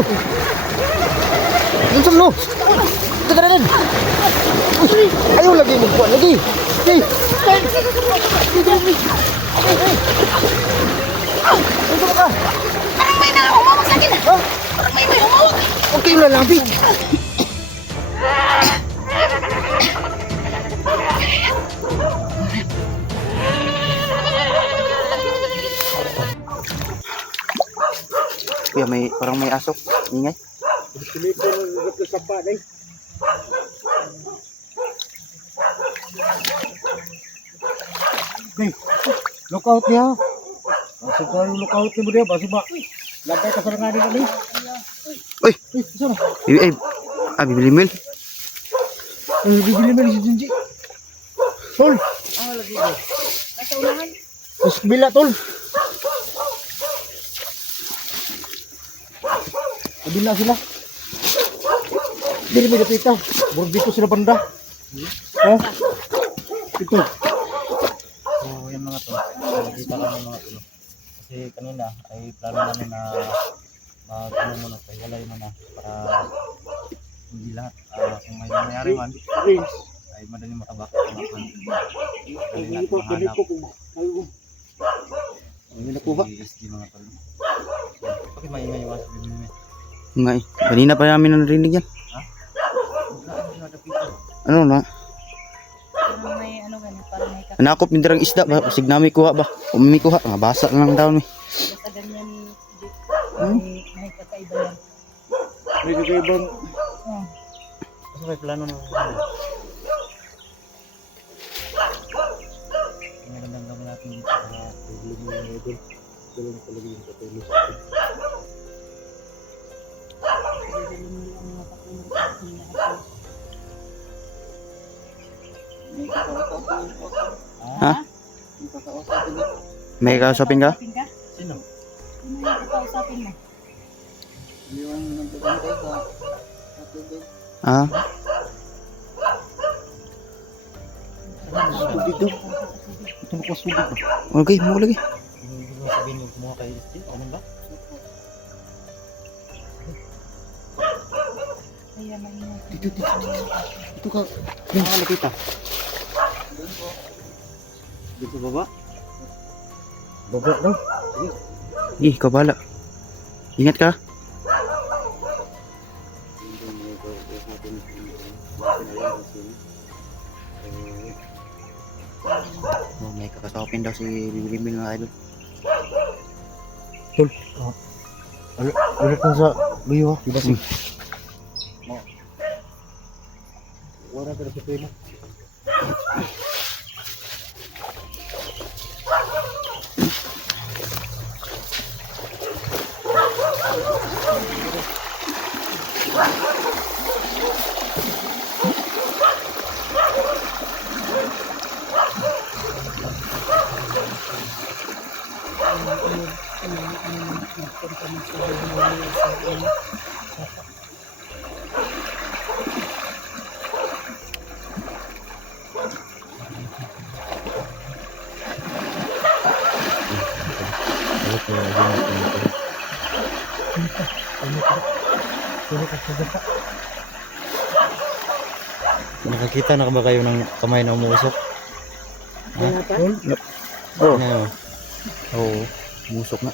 to? Langsung no. Teka na rin. Ayaw lagi mo buwan lagi. Okay. Ito ka. Parang may umawak sa akin. Ha? Parang may umawak. Okay mo lang, Big. Kuya, parang may asok. Ingay. Hey, lookout niya. Masuk tayo lookout ni mo dia, basi ba? Lagay ka sa ngani kami. Uy, Sana. bibili mil. Bibili mo si Jinji. Tol, Lagi ko. Nasa unahan. terus bila tol. Bila sila. Dili may dapita. Burdito sila banda. Oh. Ito. So, yung mga to, nakikita kami mga to. Kasi kanina ay plano namin na mag-ano muna, hiwalay muna para hindi lahat, kung may nangyari man, ay madaling makabak. Dali natin mahanap. May nakuha. SG mga to. Bakit maingay yung asa bibili mo? Ingay. Kanina pa namin narinig yan. Ano na? Parang may ano ganun. Parang may kakita. Nakop mindirang isda ba? Sig nami kuha ba? Umi kuha. Nga basa lang daw ni. Basta ganyan. May kakaiba yan. May kakaibang Oh. Kasi may plano na. Magandang natin dito para bibili mo yung idol. Tulong na talaga yung patuloy sa atin. Ha? May kausapin ka? Kausapin ka? Sino? Sino yung kakausapin mo? Yung nagpapantay sa tubig. Ah, dito. Ito na kwa subig ba? okay, mo lagi. Yung gusto mo sabihin yung kumuha kay SG, ano ba? Kaya maingat. Dito. Ito ka. Yung nakita. Dito sa baba? Baba daw. Ih, ikaw bahala. Ingat ka. Oh, may kakasapin daw si Bibili Mil mga idol. Tol. Ulit na sa liyo ha. Diba si? Wala ka na sa pila. Nakakita na ba kayo ng kamay na umuusok? Wala pa? Oh, Ngayon. oo. Musok na.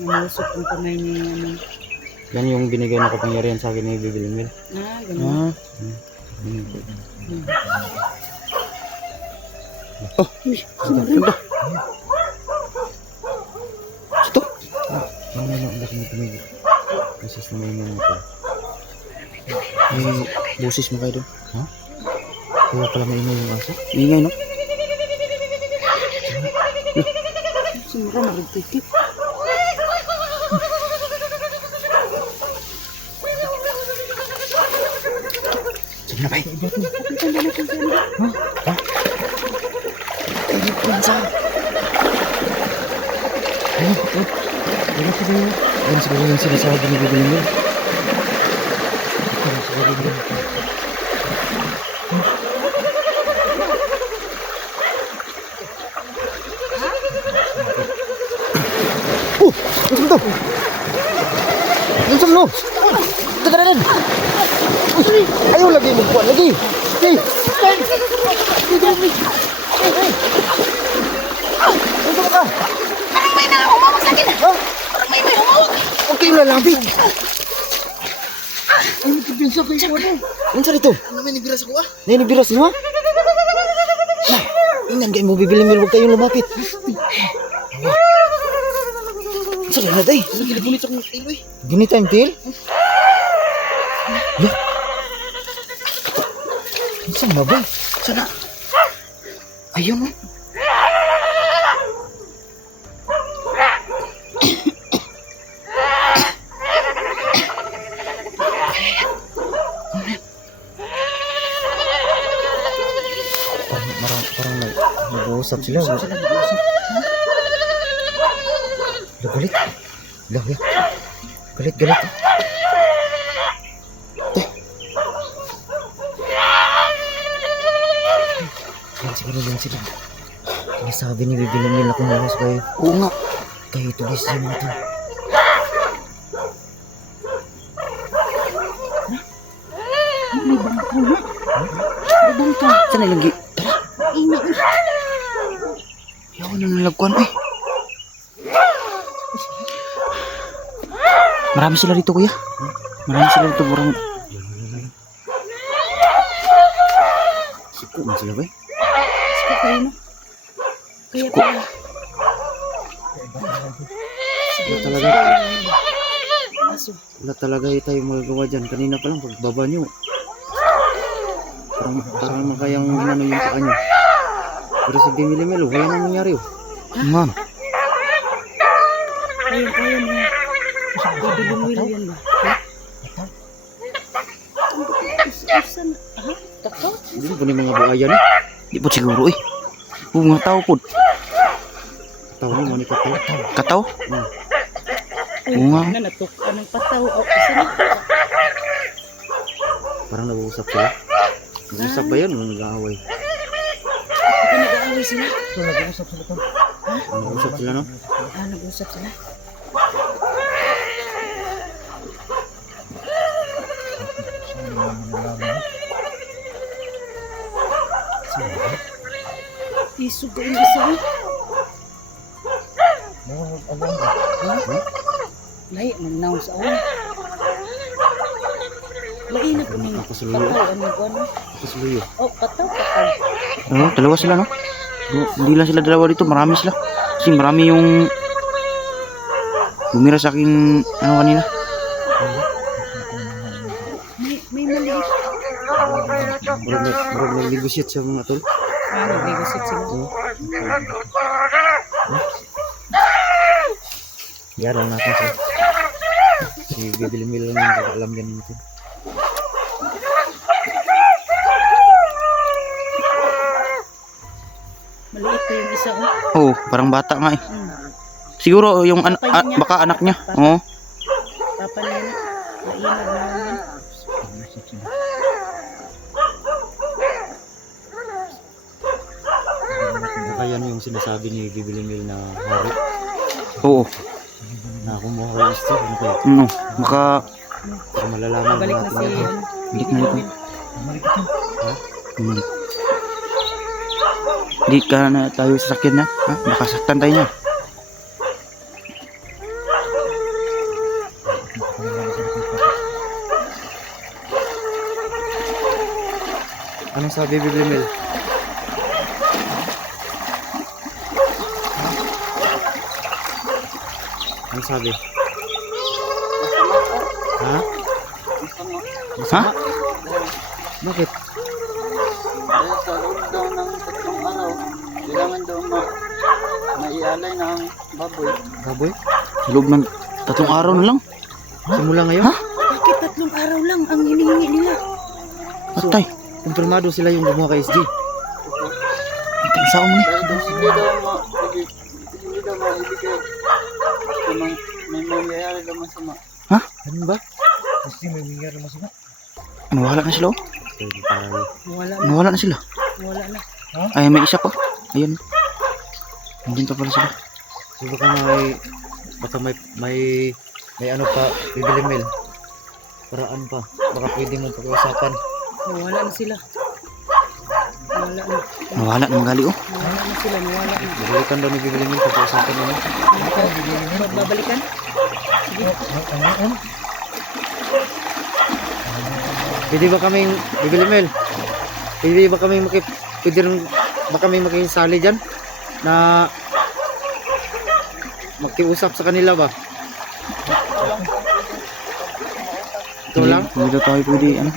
Namusok ang kamay ni ano. Yan yung binigay na kapangyarihan sa akin ni Bibili Mil. Ganun. Ah. Oh, ganda. Ito. Ano na ang laki ng tumigil? Kasi sa may mga ito. May busis mo kayo doon. Ha? Kaya pala maingay yung aso? Ingay, no? Sumura magpikit. Sige na, bay. Yan siguro yung sinasabi ni Bibili Mil. Ano to? Lansam lo. Tagaran. Ayaw lagi mo kuan lagi. Hey. Ano ka? Parang may umawag sa akin. Parang may umawag. Huwag kayong lalapit. Ay, nagkipinsa kayo ko ano. Ano sa dito? Ano may nibiras ako ah? Nanibiras mo? Nah, ingnan kayo mo bibili mil. Huwag kayong lumapit. Saan na day? Ginibunit akong tilo eh. Gini time till? Ya. Saan na ba? Sana. Ayun oh. Parang nag-uusap sila. Galit. Lah ya. Galit. Yan sila. Kaya sabi ni Bibi Lamil ako nalas kayo. Oo nga. Kayo tulis sa mga to. Saan na lagi? Tara. Yawa na nalagkuhan eh. Marami sila dito kuya. Marami sila dito. Parang suko man sila ba eh? Suko kayo no? Kaya pala. Wala talaga tayo magagawa dyan. Kanina pa lang pagbaba nyo. Parang makayang ano yung paa nyo. Pero si Bimili Melo, wala nang nangyari oh. Ma'am. Kaya mo. Bibilumil yan ba? Saan? Ha? Takaw? Hindi po ni mga buaya ni. Di po siguro eh. Mga tao po. Tao mo, mani kataw. Kataw? Ay, nga. natok ka ng pataw. O, isa na. Parang nag-uusap sila. Nag-uusap ba yan o nag-aaway? Baka nag-aaway sila. Nag-uusap sila to. Nag-uusap sila no? Nag-uusap sila. Isog ka yung isa. Lahi, nagnaon sa awan. Lahi na po ng Nakasuluyo. kataw. Ano? Nakasuluyo. Oh, kataw. Oo, dalawa sila no? Hindi lang sila dalawa dito, marami sila. Kasi marami yung bumira sa akin ano kanina. May maliit. Marag nag-negotiate sa mga tol. Nag-negosit sila. Yarang natin sila. Si Bibilimil lang yung nakakaalam yan nito. Maliit pa yung isa. Oo, parang bata nga eh. Siguro yung baka anak niya. Oo. Papa niya na. Mainag na naman. Baka yan yung sinasabi ni Bibilimil na hari. Oo. Na kumuha kay Steve. Ano kayo? Baka para malalaman Balik na natin si yan. Balik na ito. Hindi ka na tayo sasakyan na. Ha? Baka saktan tayo na. Anong sabi Bibilimil? Anong sabi? Ha? Ha? Bakit? Dahil sa loob daw ng 3 araw, kailangan daw maialay ng baboy. Baboy? Sa loob ng 3 araw na lang? Simula ngayon? Ha? Bakit 3 araw lang ang hinihingi nila? Patay. Kumpirmado sila yung gumawa kay SG. Saan mo ni? Dahil daw hindi daw maibigay. Kung may mangyayari daw masama. Ha? Ano ba? Kasi may nangyari masama. Nawala na sila oh. Wala na. Nawala na sila. Wala na. Ay, may isa pa. Ayun. Nandun pa pala sila. So baka may may ano pa, Bibili Mil. Paraan pa. Baka pwede mo pag-usapan. Oh, wala na sila. Wala na. Nawala ng gali oh. Wala na sila. Nawala na. Babalikan daw ni Bibili Mil pag-usapan mo. Babalikan? Pwede ba kaming, Bibili Mil? Pwede ba kaming pwede rin ba kaming makisali dyan? Na makiusap sa kanila ba? Ito lang? Hindi daw tayo pwede ano.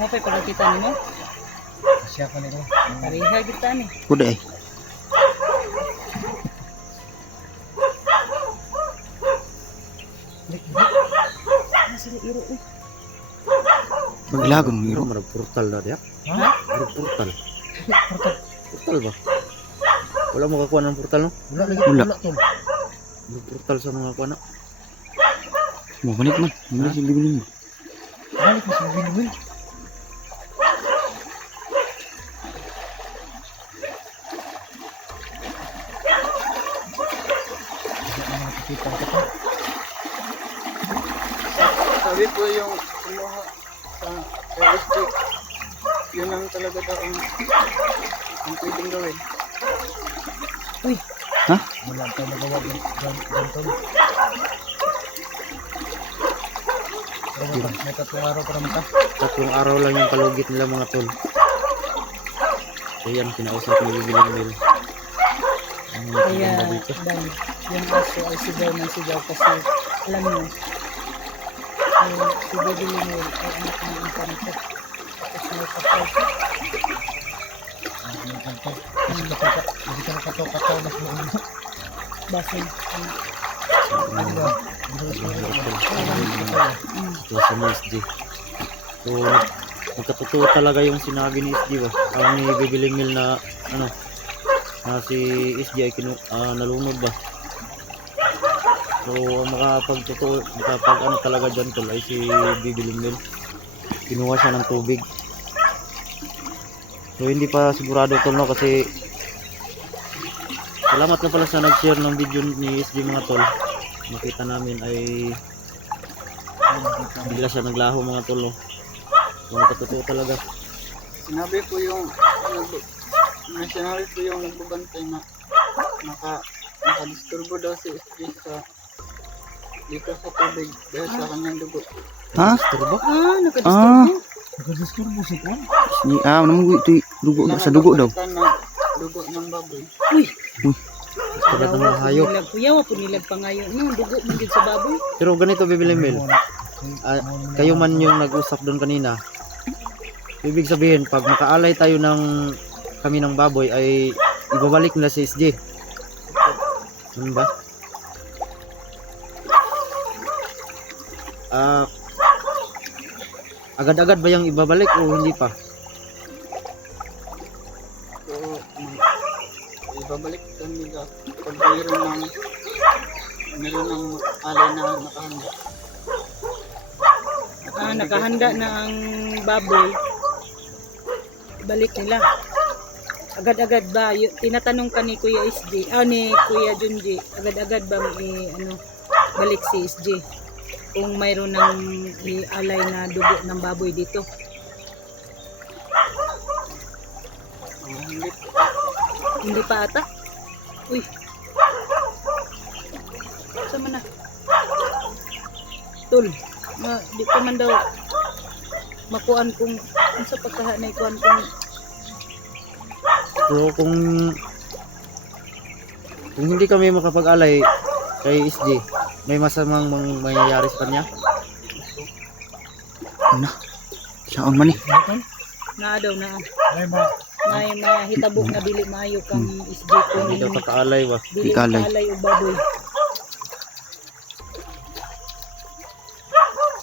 Mo pa pagkita nimo? Siya ka nito. Pareha kita ni. Kuda eh. Ano sila iro eh? Maglagon miro. Marag portal na diya. Ha? Marag portal. Portal ba? Wala mo kakuha ng portal no? Wala lagi. Wala. Wala tol. Marag portal sa mga kuha na. Mo balik man. Hindi si Bibili Mil. Balik mo sa Bibili. Sabi po yung kumuha sa LSD, yun ang talaga daw ang pwedeng gawin. Wala tayo magawa dyan tol. Pero may 3 araw pa naman ta. 3 araw lang yung kalugit nila mga tol. So yan, kinausap ni Bibili Mil. Ano Kaya na dito? dahil yung aso ay sigaw ng sigaw kasi alam mo si Bibili Mil ay anak ng inkanto. Tapos may kapal. Kasi kapag hindi ka nakataw-kataw mas mauna. Basin. Ano ba? Ito sa mga SG. So, magkatotoo talaga yung sinabi ni SG ba? Ang ni Bibili Mil na ano, na si SG ay nalunod ba? So, ang makapag ano talaga dyan tol ay si Bibili Mil. Kinuha siya ng tubig. So, hindi pa sigurado tol no kasi salamat na pala sa nag-share ng video ni SG mga tol. Makita namin ay bigla siya naglaho mga tol no. So, nakatotoo talaga. Sinabi po yung may sinabi po yung nagbabantay na nakadisturbo daw si SG sa dito sa tubig dahil sa kanyang dugo. Ha? Turbo? Nakadisturbo. Nagdisturbo si Juan. Ni naman ito dugo sa dugo daw. Nakabalikan ng dugo ng baboy. Tulad ng mga hayop. Kuyawa po nilag pangayon. No, dugo man gid sa baboy. Pero ganito Bibili Mil. Kayo man yung nag-usap doon kanina. Ibig sabihin pag makaalay tayo ng kami ng baboy ay ibabalik nila si SG. Ano ba? Agad-agad ba yung ibabalik o hindi pa? So, ibabalik ka nila pag mayroon ng alay na nakahanda. Nakahanda na ang baboy. Balik nila. Agad-agad ba? Tinatanong ka ni Kuya SG, ni Kuya Junji, agad-agad ba balik si SG? Kung mayroon ng alay na dugo ng baboy dito. Hindi pa ata? Uy. Sama na. Tul. Di pa man daw makuan kung sa pagkahanay kuan kung So kung hindi kami makapag-alay kay SG, may masamang mangyayari sa kanya? Ano? Saan man eh? na daw na May ma may mahitabo na dili maayo kang SG kung Hindi daw kakaalay ba? dili Ikalay. kalay o baboy.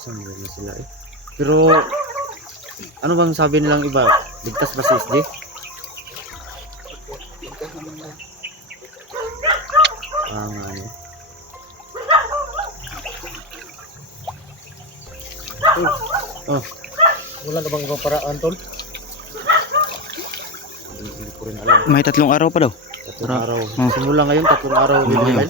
Saan na sila eh? Pero Ano bang sabi nilang iba? Ligtas ba si SJ? Ligtas naman daw. Nga ano. Oh, Wala na bang ibang paraan, tol? hindi ko rin alam. May 3 araw pa daw. 3 araw. Oh. Simula ngayon, 3 araw. Oh, Bibigay.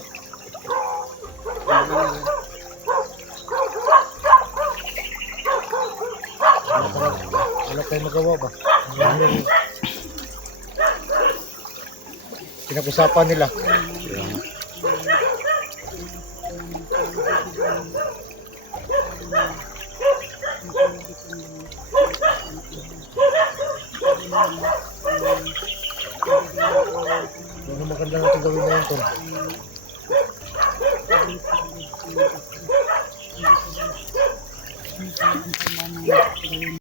Wala tayong magawa ba? Ano yung pinag-usapan nila? Kaya nga. Ano maganda natin gawin ngayon, tol?